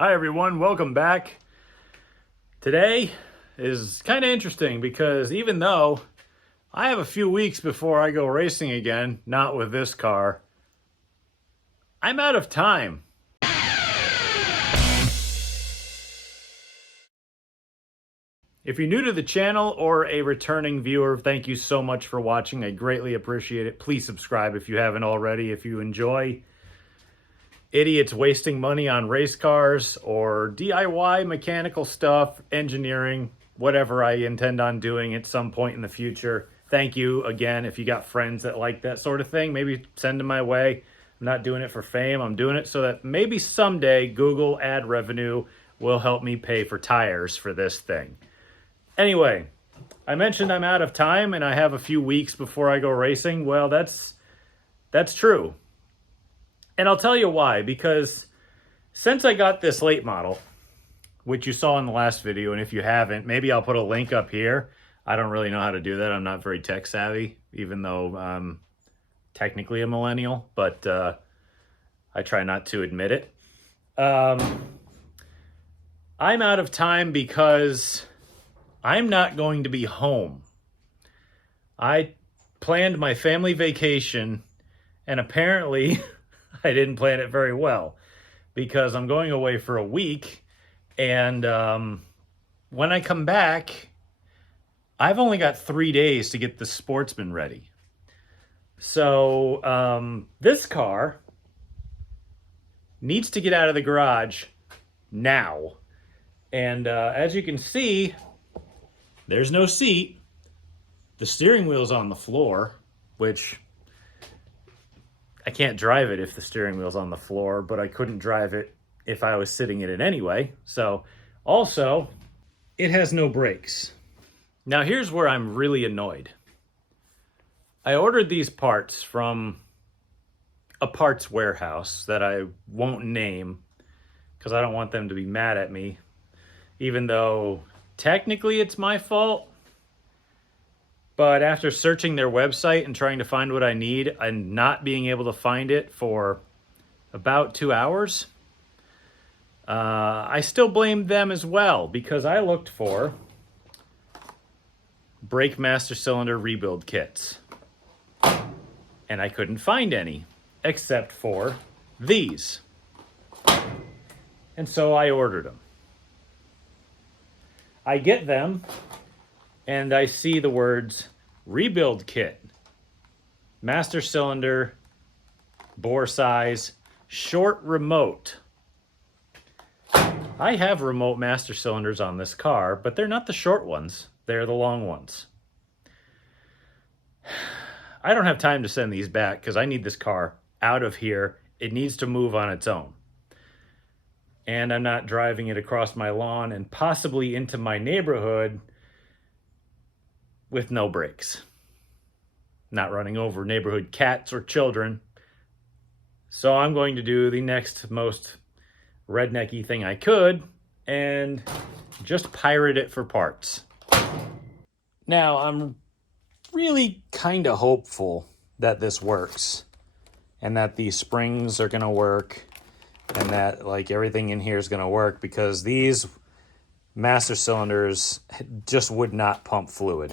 Hi everyone, welcome back. Today is kind of interesting because even though I have a few weeks before I go racing again, not with this car, I'm out of time. If you're new to the channel or a returning viewer, thank you so much for watching. I greatly appreciate it. Please subscribe if you haven't already. If you enjoy idiots wasting money on race cars or DIY mechanical stuff, engineering, whatever I intend on doing at some point in the future. Thank you again. If you got friends that like that sort of thing, maybe send them my way. I'm not doing it for fame. I'm doing it so that maybe someday Google ad revenue will help me pay for tires for this thing. Anyway, I mentioned I'm out of time and I have a few weeks before I go racing. Well, that's true. And I'll tell you why, because since I got this late model, which you saw in the last video, and if you haven't, maybe I'll put a link up here. I don't really know how to do that. I'm not very tech savvy, even though I'm technically a millennial, but I try not to admit it. I'm out of time because I'm not going to be home. I planned my family vacation, and apparently I didn't plan it very well because I'm going away for a week, and when I come back, I've only got 3 days to get the Sportsman ready. So this car needs to get out of the garage now. And as you can see, there's no seat. The steering wheel's on the floor, which I can't drive it if the steering wheel's on the floor, but I couldn't drive it if I was sitting in it anyway. So also, it has no brakes. Now here's where I'm really annoyed. I ordered these parts from a parts warehouse that I won't name because I don't want them to be mad at me, even though technically it's my fault. But after searching their website and trying to find what I need and not being able to find it for about 2 hours, I still blame them as well because I looked for brake master cylinder rebuild kits and I couldn't find any except for these. And so I ordered them. I get them and I see the words rebuild kit, master cylinder, bore size, short remote. I have remote master cylinders on this car, but they're not the short ones. They're the long ones. I don't have time to send these back because I need this car out of here. It needs to move on its own. And I'm not driving it across my lawn and possibly into my neighborhood with no brakes. Not running over neighborhood cats or children. So I'm going to do the next most rednecky thing I could and just pirate it for parts. Now, I'm really kind of hopeful that this works and that these springs are going to work and that like everything in here is going to work because these master cylinders just would not pump fluid.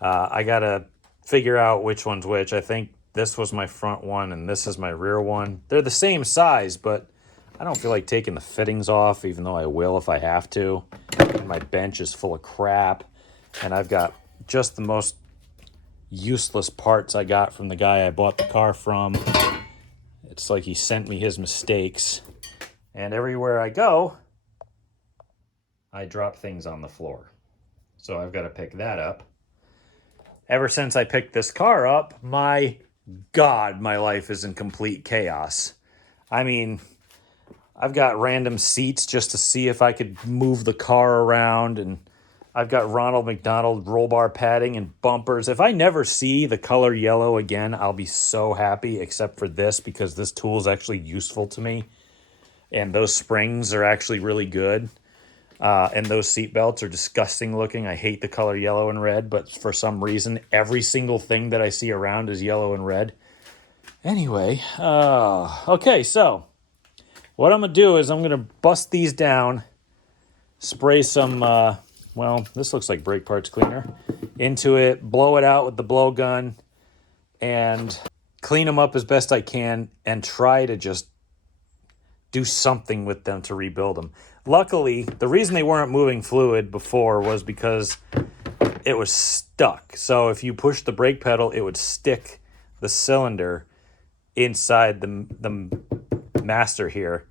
I gotta figure out which one's which. I think this was my front one and this is my rear one. They're the same size, but I don't feel like taking the fittings off, even though I will if I have to. And my bench is full of crap, and I've got just the most useless parts I got from the guy I bought the car from. It's like he sent me his mistakes, and everywhere I go, I drop things on the floor. So I've got to pick that up. Ever since I picked this car up, my God, my life is in complete chaos. I mean, I've got random seats just to see if I could move the car around, and I've got Ronald McDonald roll bar padding and bumpers. If I never see the color yellow again, I'll be so happy, except for this, because this tool is actually useful to me. And those springs are actually really good. And those seat belts are disgusting looking. I hate the color yellow and red, but for some reason, every single thing that I see around is yellow and red. Anyway, okay, so What I'm going to do is I'm going to bust these down, spray some, well, this looks like brake parts cleaner, into it, blow it out with the blowgun, and clean them up as best I can and try to just do something with them to rebuild them. Luckily, the reason they weren't moving fluid before was because it was stuck. So if you push the brake pedal, it would stick the cylinder inside the master here,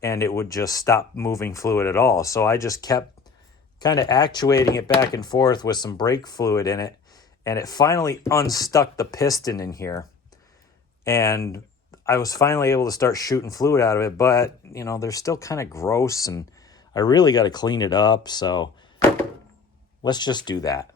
and it would just stop moving fluid at all. So I just kept kind of actuating it back and forth with some brake fluid in it, and it finally unstuck the piston in here. And I was finally able to start shooting fluid out of it, but, you know, they're still kind of gross, and I really got to clean it up. So let's just do that.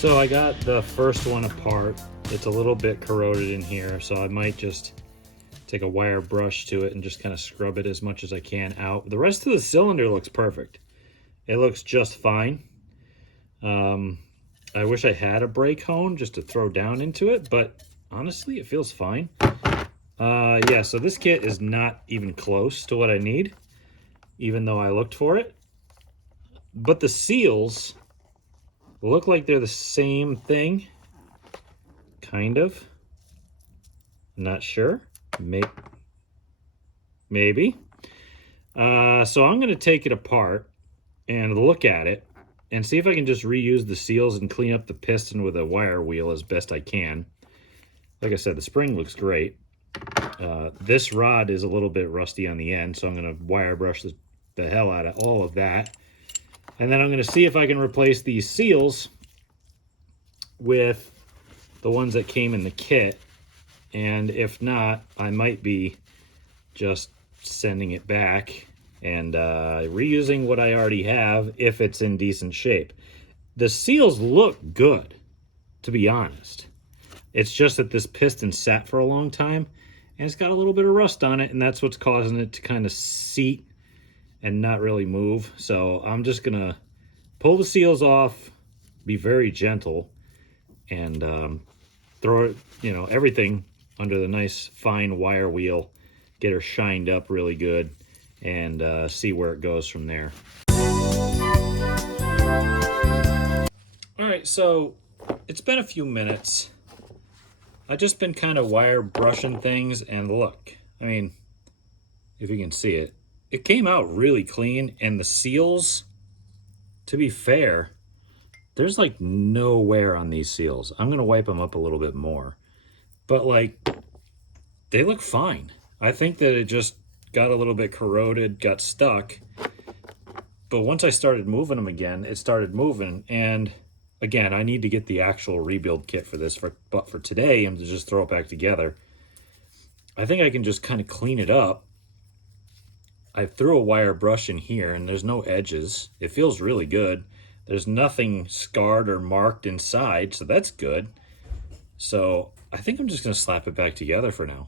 So I got the first one apart. It's a little bit corroded in here, so I might just take a wire brush to it and just kind of scrub it as much as I can out. The rest of the cylinder looks perfect. It looks just fine. I wish I had a brake hone just to throw down into it, but honestly, it feels fine. Yeah, so this kit is not even close to what I need, even though I looked for it. But the seals look like they're the same thing, kind of. I'm not sure. Maybe. So I'm going to take it apart and look at it and see if I can just reuse the seals and clean up the piston with a wire wheel as best I can. Like I said, the spring looks great. This rod is a little bit rusty on the end, so I'm going to wire brush the hell out of all of that. And then I'm going to see if I can replace these seals with the ones that came in the kit. And if not, I might be just sending it back and reusing what I already have if it's in decent shape. The seals look good, to be honest. It's just that this piston sat for a long time and it's got a little bit of rust on it, and that's what's causing it to kind of seat and not really move. So I'm just gonna pull the seals off, be very gentle, and throw it, you know, everything under the nice fine wire wheel, get her shined up really good, and see where it goes from there. All right, so it's been a few minutes. I've just been kind of wire brushing things, and look, I mean, if you can see it, it came out really clean, and the seals, to be fair, there's like no wear on these seals. I'm gonna wipe them up a little bit more, but like, they look fine. I think that it just got a little bit corroded, got stuck, but once I started moving them again, it started moving. And again, I need to get the actual rebuild kit for this, but for today, I'm to just throw it back together. I think I can just kind of clean it up. I threw a wire brush in here and there's no edges. It feels really good. There's nothing scarred or marked inside, so that's good. So I think I'm just gonna slap it back together for now.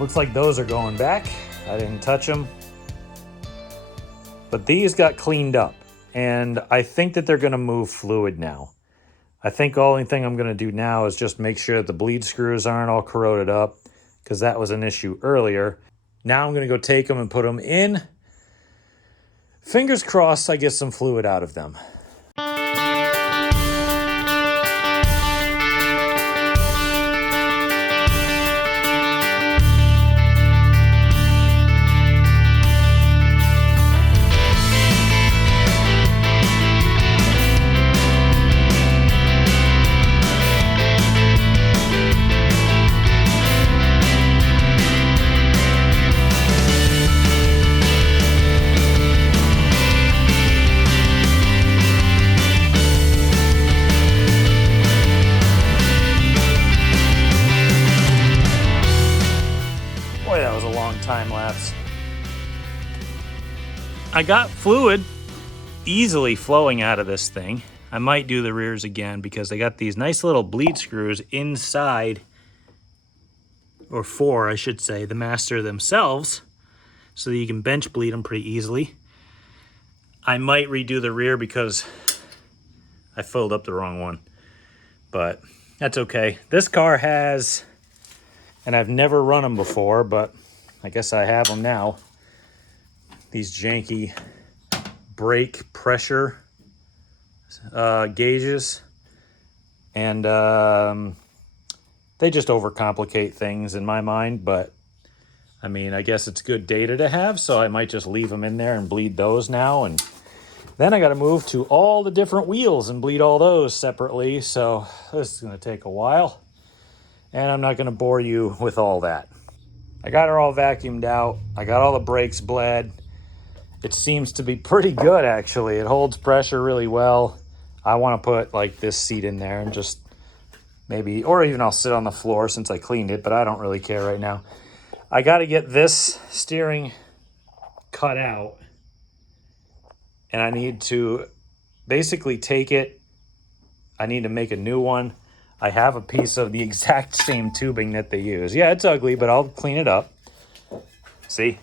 Looks like those are going back. I didn't touch them. But these got cleaned up, and I think that they're gonna move fluid now. I think the only thing I'm gonna do now is just make sure that the bleed screws aren't all corroded up, because that was an issue earlier. Now I'm gonna go take them and put them in. Fingers crossed I get some fluid out of them. I got fluid easily flowing out of this thing. I might do the rears again because they got these nice little bleed screws inside, or for, I should say, the master themselves, so that you can bench bleed them pretty easily. I might redo the rear because I filled up the wrong one, but that's okay. This car has, and I've never run them before, but I guess I have them now, these janky brake pressure gauges, and they just overcomplicate things in my mind, but I mean, I guess it's good data to have, so I might just leave them in there and bleed those now, and then I got to move to all the different wheels and bleed all those separately, so this is going to take a while, and I'm not going to bore you with all that. I got her all vacuumed out. I got all the brakes bled. It seems to be pretty good, actually. It holds pressure really well. I want to put like this seat in there and just maybe, or even I'll sit on the floor since I cleaned it, but I don't really care right now. I got to get this steering cut out, and I need to basically take it. I need to make a new one. I have a piece of the exact same tubing that they use. Yeah, it's ugly, but I'll clean it up. See?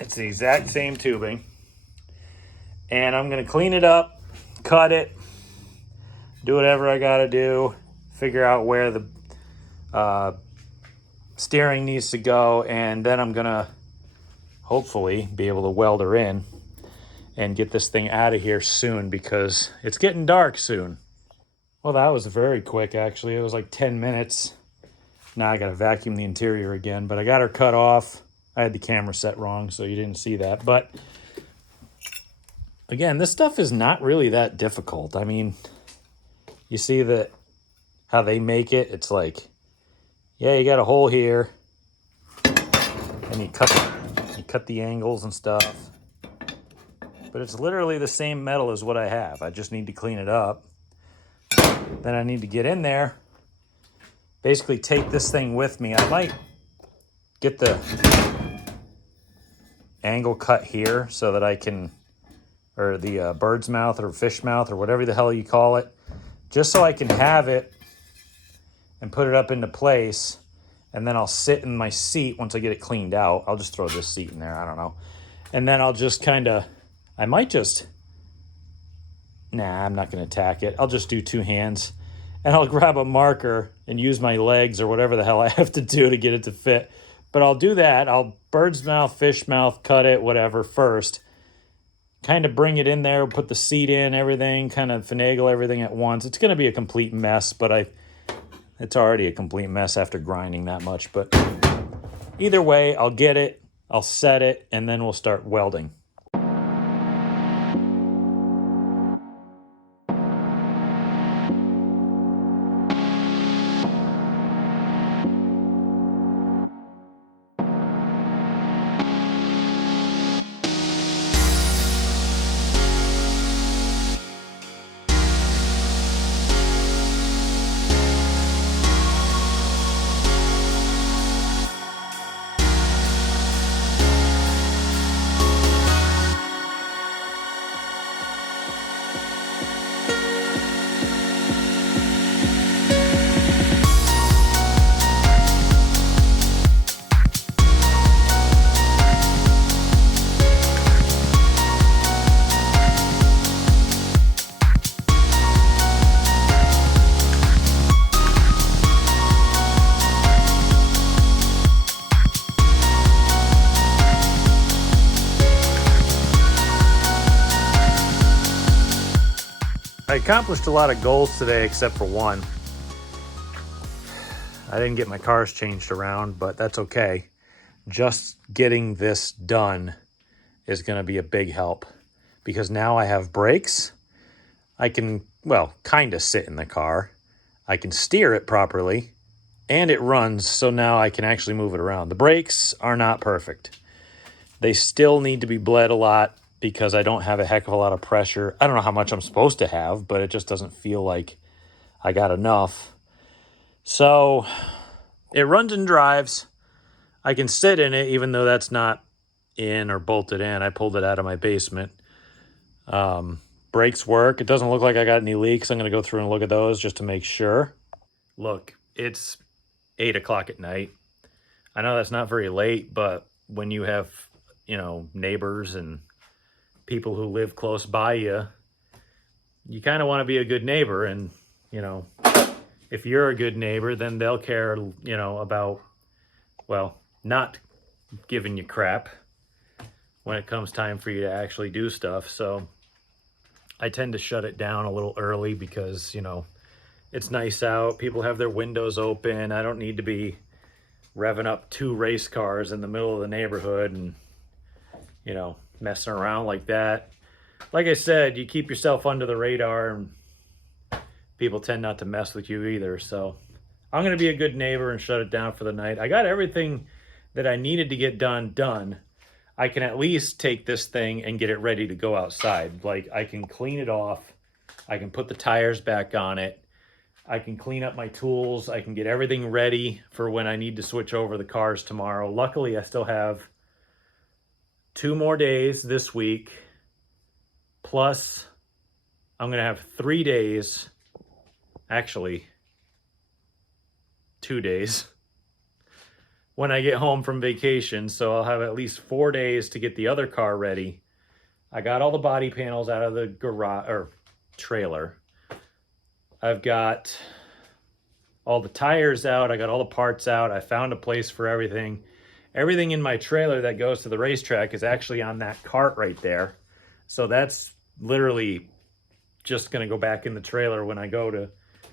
It's the exact same tubing. And I'm going to clean it up, cut it, do whatever I got to do, figure out where the steering needs to go, and then I'm going to hopefully be able to weld her in and get this thing out of here soon because it's getting dark soon. Well, that was very quick, actually. It was like 10 minutes. Now I got to vacuum the interior again, but I got her cut off. I had the camera set wrong, so you didn't see that. But again, this stuff is not really that difficult. I mean, you see that how they make it? It's like, yeah, you got a hole here, and you cut the angles and stuff. But it's literally the same metal as what I have. I just need to clean it up. Then I need to get in there, basically take this thing with me. I might get the angle cut here so that I can, or the bird's mouth or fish mouth or whatever the hell you call it, just so I can have it and put it up into place, and then I'll sit in my seat once I get it cleaned out. I'll just throw this seat in there, I don't know. And then I'll just kind of, I might just, nah, I'm not going to tack it. I'll just do two hands, and I'll grab a marker and use my legs or whatever the hell I have to do to get it to fit. But I'll do that. I'll bird's mouth, fish mouth, cut it, whatever first. Kind of bring it in there, put the seat in, everything, kind of finagle everything at once. It's going to be a complete mess, but it's already a complete mess after grinding that much. But either way, I'll get it, I'll set it, and then we'll start welding. I accomplished a lot of goals today except for one. I didn't get my cars changed around, but that's okay. Just getting this done is going to be a big help because now I have brakes. I can, well, kind of sit in the car. I can steer it properly, and it runs, so now I can actually move it around. The brakes are not perfect. They still need to be bled a lot because I don't have a heck of a lot of pressure. I don't know how much I'm supposed to have, but it just doesn't feel like I got enough. So it runs and drives. I can sit in it even though that's not in or bolted in. I pulled it out of my basement. Brakes work. It doesn't look like I got any leaks. I'm going to go through and look at those just to make sure. Look, it's 8 o'clock at night. I know that's not very late, but when you have, neighbors and people who live close by you, you kind of want to be a good neighbor. And, if you're a good neighbor, then they'll care, about, well, not giving you crap when it comes time for you to actually do stuff. So I tend to shut it down a little early because, it's nice out. People have their windows open. I don't need to be revving up 2 race cars in the middle of the neighborhood and, messing around like that. Like I said, you keep yourself under the radar and people tend not to mess with you either. So I'm going to be a good neighbor and shut it down for the night. I got everything that I needed to get done. I can at least take this thing and get it ready to go outside. Like, I can clean it off. I can put the tires back on it. I can clean up my tools. I can get everything ready for when I need to switch over the cars tomorrow. Luckily, I still have 2 more days this week. Plus, I'm going to have 3 days, actually 2 days, when I get home from vacation. So I'll have at least 4 days to get the other car ready. I got all the body panels out of the garage or trailer. I've got all the tires out. I got all the parts out. I found a place for everything. Everything in my trailer that goes to the racetrack is actually on that cart right there. So that's literally just going to go back in the trailer when I go to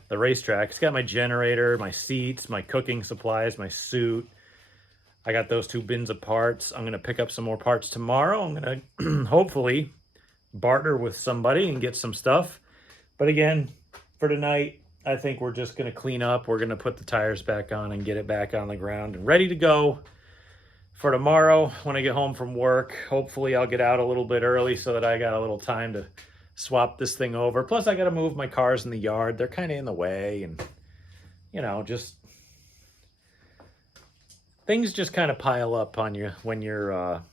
the racetrack. It's got my generator, my seats, my cooking supplies, my suit. I got those 2 bins of parts. I'm going to pick up some more parts tomorrow. I'm going to hopefully barter with somebody and get some stuff. But again, for tonight, I think we're just going to clean up. We're going to put the tires back on and get it back on the ground and ready to go for tomorrow when I get home from work. Hopefully I'll get out a little bit early so that I got a little time to swap this thing over. Plus I got to move my cars in the yard. They're kind of in the way, and just things just kind of pile up on you when you're a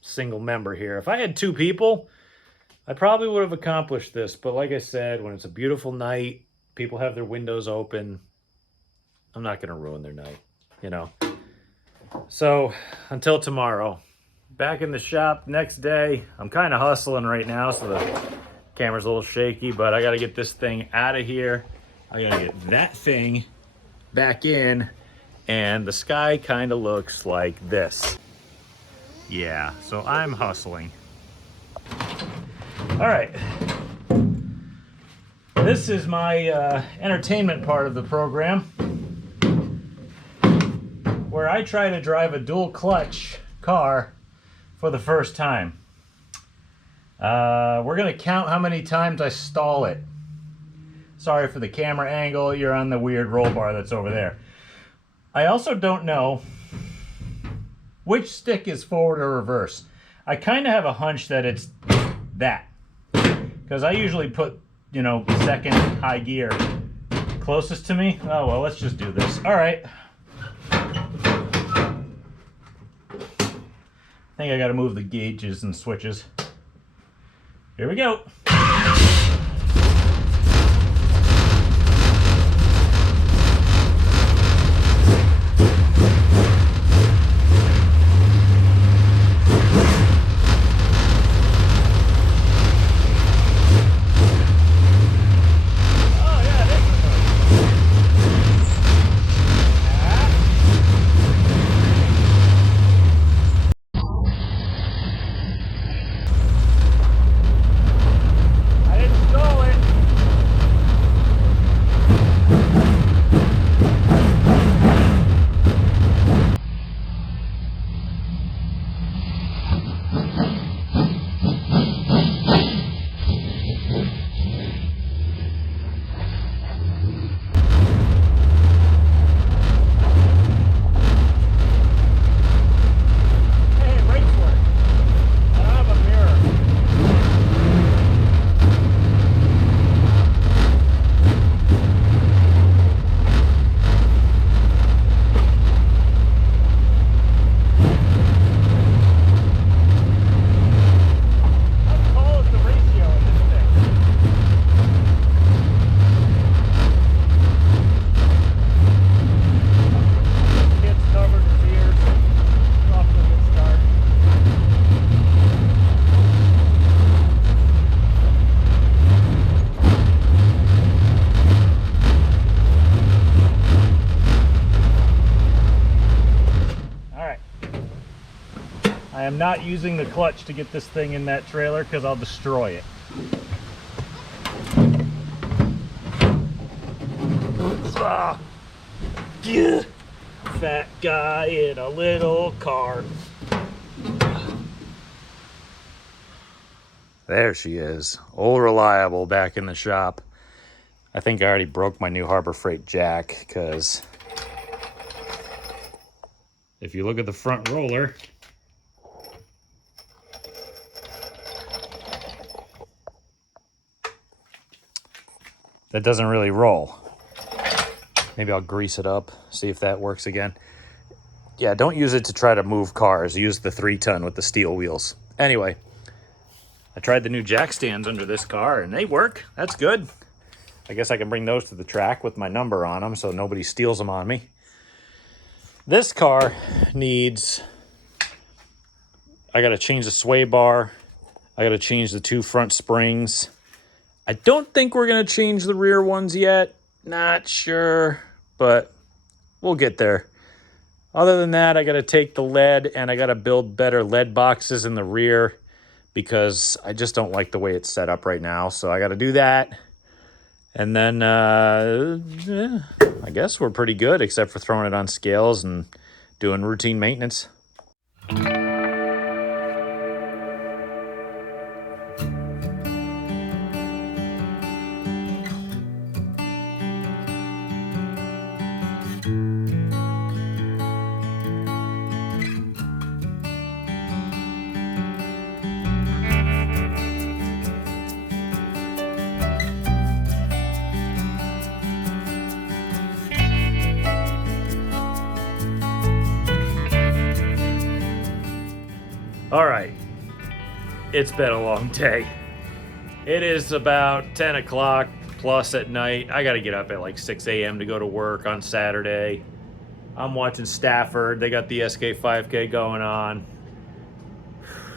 single member here. If I had 2 people, I probably would have accomplished this. But like I said, when it's a beautiful night, people have their windows open, I'm not going to ruin their night, So until tomorrow, back in the shop next day. I'm kind of hustling right now, so the camera's a little shaky, but I got to get this thing out of here. I got to get that thing back in, and the sky kind of looks like this. Yeah, so I'm hustling. All right. This is my entertainment part of the program, where I try to drive a dual clutch car for the first time. We're going to count how many times I stall it. Sorry for the camera angle. You're on the weird roll bar that's over there. I also don't know which stick is forward or reverse. I kind of have a hunch that it's that, because I usually put, second high gear closest to me. Oh, well, let's just do this. All right. I think I got to move the gauges and switches. Here we go. I am not using the clutch to get this thing in that trailer because I'll destroy it. Fat guy in a little car. There she is, old reliable, back in the shop. I think I already broke my new Harbor Freight jack, because if you look at the front roller, that doesn't really roll. Maybe I'll grease it up, see if that works again. Yeah, don't use it to try to move cars. Use the 3-ton with the steel wheels. Anyway, I tried the new jack stands under this car, and they work. That's good. I guess I can bring those to the track with my number on them so nobody steals them on me. This car needs... I got to change the sway bar. I got to change the 2 front springs. I don't think we're going to change the rear ones yet. Not sure, but we'll get there. Other than that, I got to take the lead and I got to build better lead boxes in the rear because I just don't like the way it's set up right now. So I got to do that. And then yeah, I guess we're pretty good except for throwing it on scales and doing routine maintenance. All right, it's been a long day. It is about 10 o'clock plus at night. I got to get up at like 6 a.m. to go to work on Saturday. I'm watching Stafford. They got the SK 5K going on.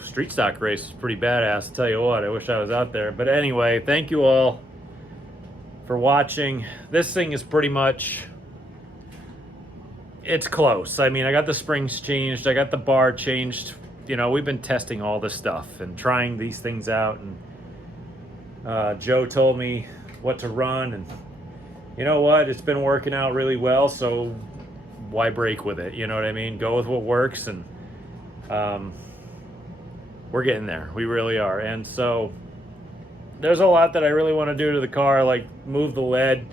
Street stock race is pretty badass, I'll tell you what. I wish I was out there. But anyway, thank you all for watching. This thing is pretty much... it's close. I mean, I got the springs changed. I got the bar changed. You know, we've been testing all this stuff and trying these things out, and Joe told me what to run, and you know what, it's been working out really well, so why break with it? You know what I mean? Go with what works, and we're getting there. We really are. And so there's a lot that I really want to do to the car, like move the lead,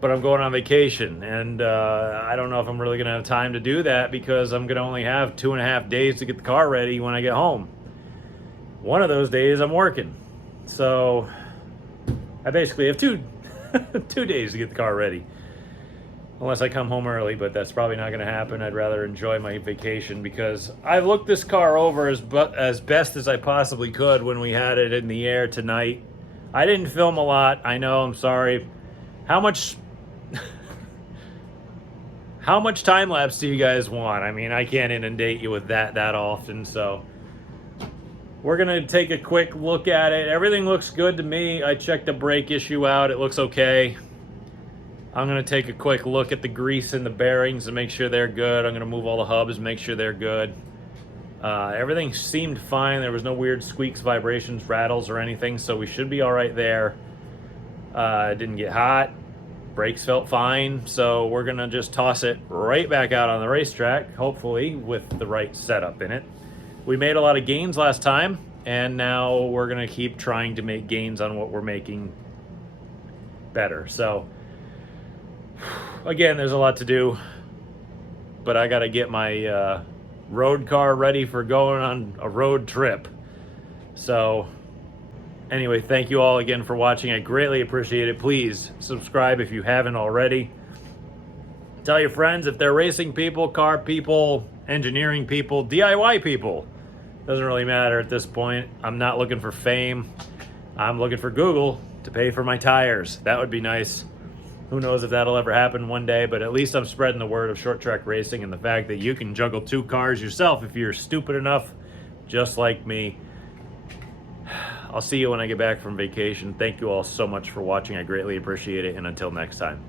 but I'm going on vacation, and I don't know if I'm really going to have time to do that because I'm going to only have 2.5 days to get the car ready when I get home. One of those days I'm working. So I basically have 2 days to get the car ready. Unless I come home early, but that's probably not going to happen. I'd rather enjoy my vacation because I've looked this car over as best as I possibly could when we had it in the air tonight. I didn't film a lot. I know, I'm sorry. How much time lapse do you guys want? I mean, I can't inundate you with that often, so we're gonna take a quick look at it. Everything looks good to me. I checked the brake issue out. It looks okay. I'm gonna take a quick look at the grease and the bearings and make sure they're good. I'm gonna move all the hubs and make sure they're good. Everything seemed fine. There was no weird squeaks, vibrations, rattles, or anything, so we should be all right there. It didn't get hot. Brakes felt fine, so we're gonna just toss it right back out on the racetrack, hopefully with the right setup in it. We made a lot of gains last time, and now we're gonna keep trying to make gains on what we're making better. So again, there's a lot to do, but I gotta get my road car ready for going on a road trip. So anyway, thank you all again for watching. I greatly appreciate it. Please subscribe if you haven't already. Tell your friends if they're racing people, car people, engineering people, DIY people. Doesn't really matter at this point. I'm not looking for fame. I'm looking for Google to pay for my tires. That would be nice. Who knows if that'll ever happen one day, but at least I'm spreading the word of short track racing and the fact that you can juggle 2 cars yourself if you're stupid enough, just like me. I'll see you when I get back from vacation. Thank you all so much for watching. I greatly appreciate it, and until next time.